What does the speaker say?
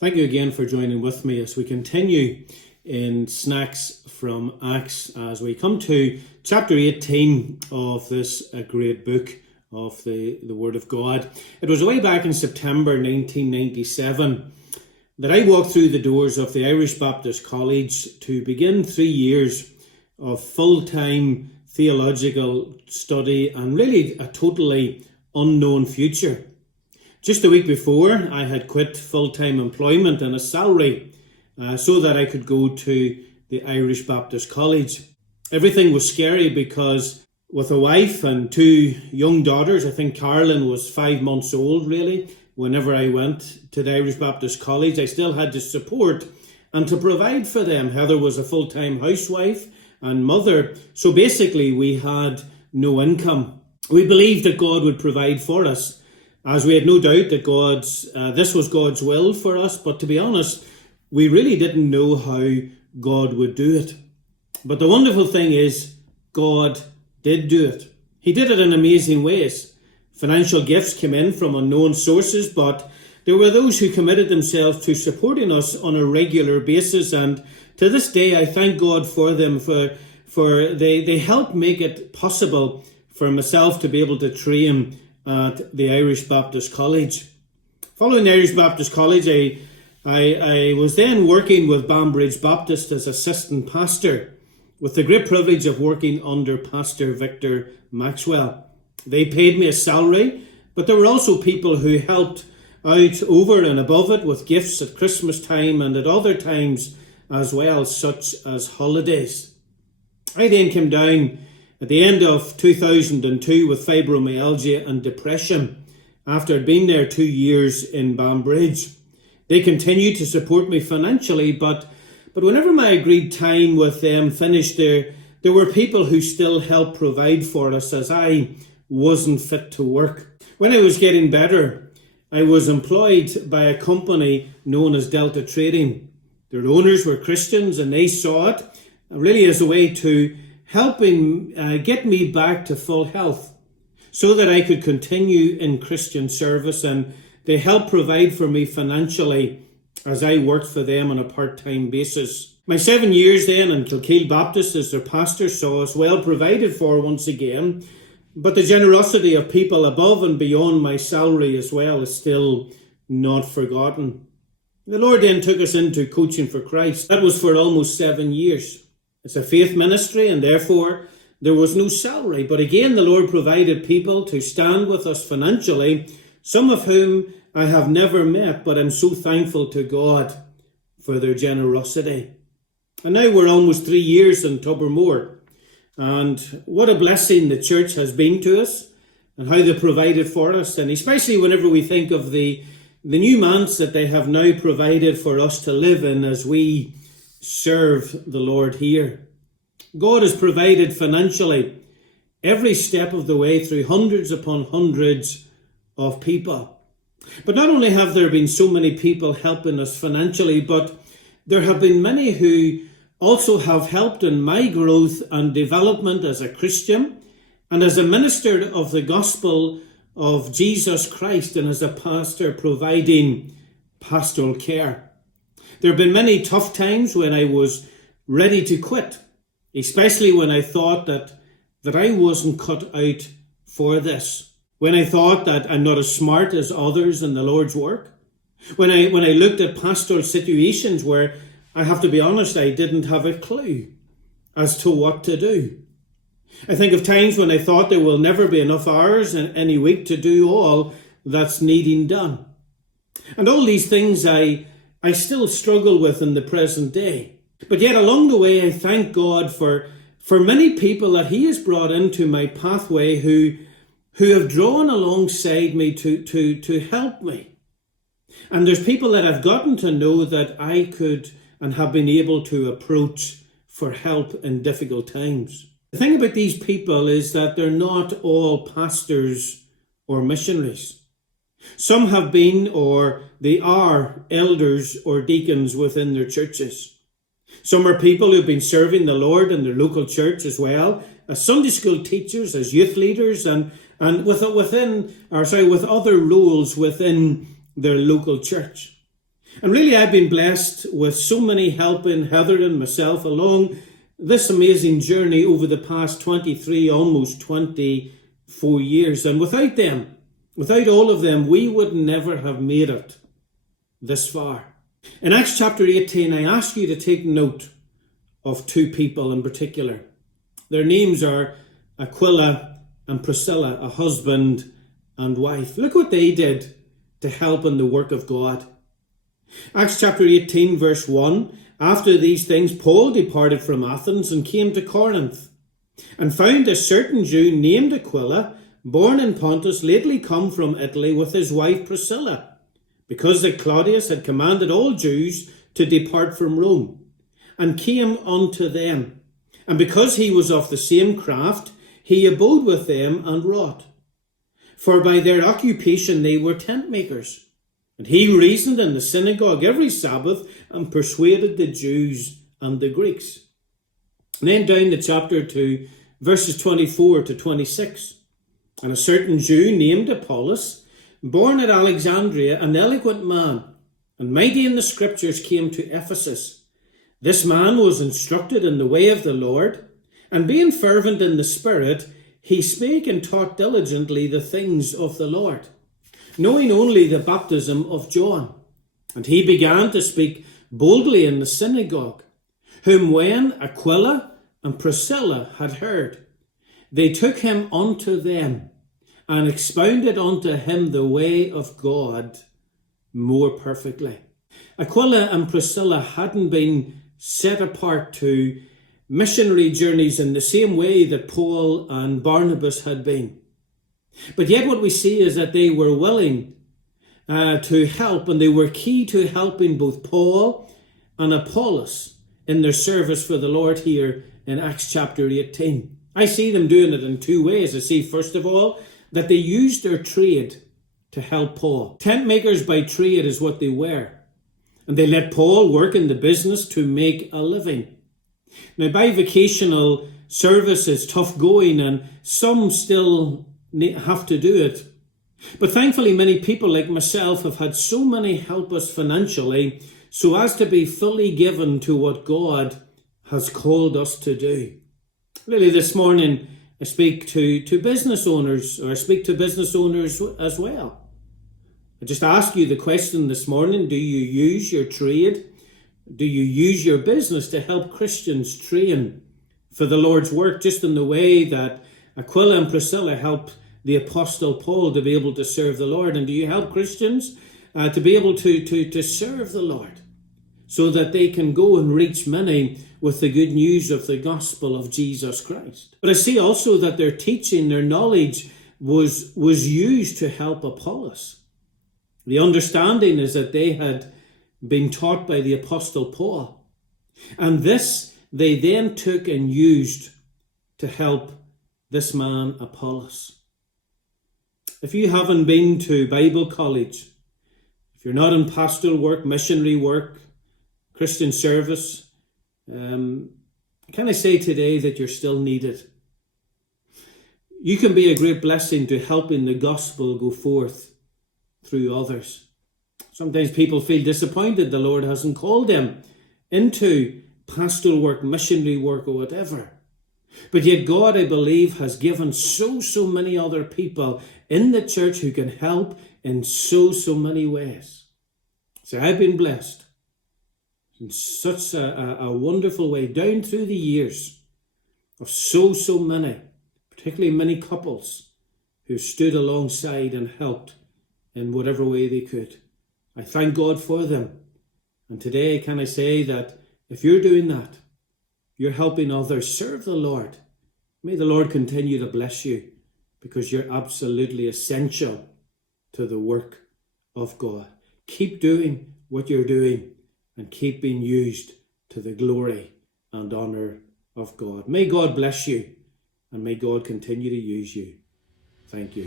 Thank you again for joining with me as we continue in Snacks from Acts as we come to chapter 18 of this great book of the Word of God. It was way back in September 1997 that I walked through the doors of the Irish Baptist College to begin 3 years of full-time theological study and really a totally unknown future. Just a week before, I had quit full-time employment and a salary so that I could go to the Irish Baptist College. Everything was scary because with a wife and two young daughters, I think Carolyn was 5 months old really, whenever I went to the Irish Baptist College, I still had to support and to provide for them. Heather was a full-time housewife and mother, so basically we had no income. We believed that God would provide for us, as we had no doubt that this was God's will for us, but to be honest, we really didn't know how God would do it. But the wonderful thing is, God did do it. He did it in amazing ways. Financial gifts came in from unknown sources, but there were those who committed themselves to supporting us on a regular basis, and to this day I thank God for them, for they helped make it possible for myself to be able to train at the Irish Baptist College. Following the Irish Baptist College, I was then working with Banbridge Baptist as assistant pastor, with the great privilege of working under Pastor Victor Maxwell. They paid me a salary, but there were also people who helped out over and above it with gifts at Christmas time and at other times as well, such as holidays. I then came down at the end of 2002 with fibromyalgia and depression after I'd been there 2 years in Banbridge. They continued to support me financially, but whenever my agreed time with them finished, there were people who still helped provide for us as I wasn't fit to work. When I was getting better, I was employed by a company known as Delta Trading. Their owners were Christians and they saw it really as a way to helping get me back to full health so that I could continue in Christian service, and they helped provide for me financially as I worked for them on a part-time basis. My 7 years then in Kilkeel Baptist as their pastor saw us well provided for once again, but the generosity of people above and beyond my salary as well is still not forgotten. The Lord then took us into Coaching for Christ. That was for almost 7 years. It's a faith ministry and therefore there was no salary. But again, the Lord provided people to stand with us financially, some of whom I have never met, but I'm so thankful to God for their generosity. And now we're almost 3 years in Tobermoor. And what a blessing the church has been to us and how they provided for us. And especially whenever we think of the new manse that they have now provided for us to live in as we serve the Lord here. God has provided financially every step of the way through hundreds upon hundreds of people. But not only have there been so many people helping us financially, but there have been many who also have helped in my growth and development as a Christian and as a minister of the gospel of Jesus Christ and as a pastor providing pastoral care. There have been many tough times when I was ready to quit, especially when I thought that I wasn't cut out for this. When I thought that I'm not as smart as others in the Lord's work. When I looked at pastoral situations where, I have to be honest, I didn't have a clue as to what to do. I think of times when I thought there will never be enough hours in any week to do all that's needing done. And all these things I still struggle with in the present day. But yet along the way, I thank God for many people that He has brought into my pathway who have drawn alongside me to help me. And there's people that I've gotten to know that I could and have been able to approach for help in difficult times. The thing about these people is that they're not all pastors or missionaries. Some have been or they are elders or deacons within their churches. Some are people who've been serving the Lord in their local church as well, as Sunday school teachers, as youth leaders, and with other roles within their local church. And really, I've been blessed with so many helping Heather and myself along this amazing journey over the past 23, almost 24 years. And without them, without all of them, we would never have made it this far. In Acts chapter 18, I ask you to take note of two people in particular. Their names are Aquila and Priscilla, a husband and wife. Look what they did to help in the work of God. Acts chapter 18 verse 1, after these things Paul departed from Athens and came to Corinth, and found a certain Jew named Aquila, born in Pontus, lately come from Italy, with his wife Priscilla, because that Claudius had commanded all Jews to depart from Rome, and came unto them. And because he was of the same craft, he abode with them and wrought. For by their occupation they were tent makers. And he reasoned in the synagogue every Sabbath and persuaded the Jews and the Greeks. And then down to chapter 2, verses 24 to 26. And a certain Jew named Apollos, born at Alexandria, an eloquent man, and mighty in the scriptures, came to Ephesus. This man was instructed in the way of the Lord, and being fervent in the Spirit, he spake and taught diligently the things of the Lord, knowing only the baptism of John. And he began to speak boldly in the synagogue, whom when Aquila and Priscilla had heard, they took him unto them, and expounded unto him the way of God more perfectly. Aquila and Priscilla hadn't been set apart to missionary journeys in the same way that Paul and Barnabas had been. But yet what we see is that they were willing to help, and they were key to helping both Paul and Apollos in their service for the Lord here in Acts chapter 18. I see them doing it in two ways. I see, first of all, that they used their trade to help Paul. Tent makers by trade is what they were. And they let Paul work in the business to make a living. Now, bivocational service is tough going, and some still have to do it. But thankfully, many people like myself have had so many help us financially so as to be fully given to what God has called us to do. Really, this morning, I speak to business owners, or I speak to business owners as well. I just ask you the question this morning, do you use your trade? Do you use your business to help Christians train for the Lord's work, just in the way that Aquila and Priscilla helped the Apostle Paul to be able to serve the Lord? And do you help Christians to be able to serve the Lord so that they can go and reach many with the good news of the gospel of Jesus Christ? But I see also that their teaching, their knowledge was used to help Apollos. The understanding is that they had been taught by the Apostle Paul. And this they then took and used to help this man Apollos. If you haven't been to Bible college, if you're not in pastoral work, missionary work, Christian service, can I say today that you're still needed? You can be a great blessing to helping the gospel go forth through others. Sometimes people feel disappointed the Lord hasn't called them into pastoral work, missionary work, or whatever. But yet God, I believe, has given so many other people in the church who can help in so many ways. So I've been blessed in such a wonderful way down through the years of so many, particularly many couples who stood alongside and helped in whatever way they could. I thank God for them. And today, can I say that if you're doing that, you're helping others serve the Lord. May the Lord continue to bless you, because you're absolutely essential to the work of God. Keep doing what you're doing and keep being used to the glory and honour of God. May God bless you, and may God continue to use you. Thank you.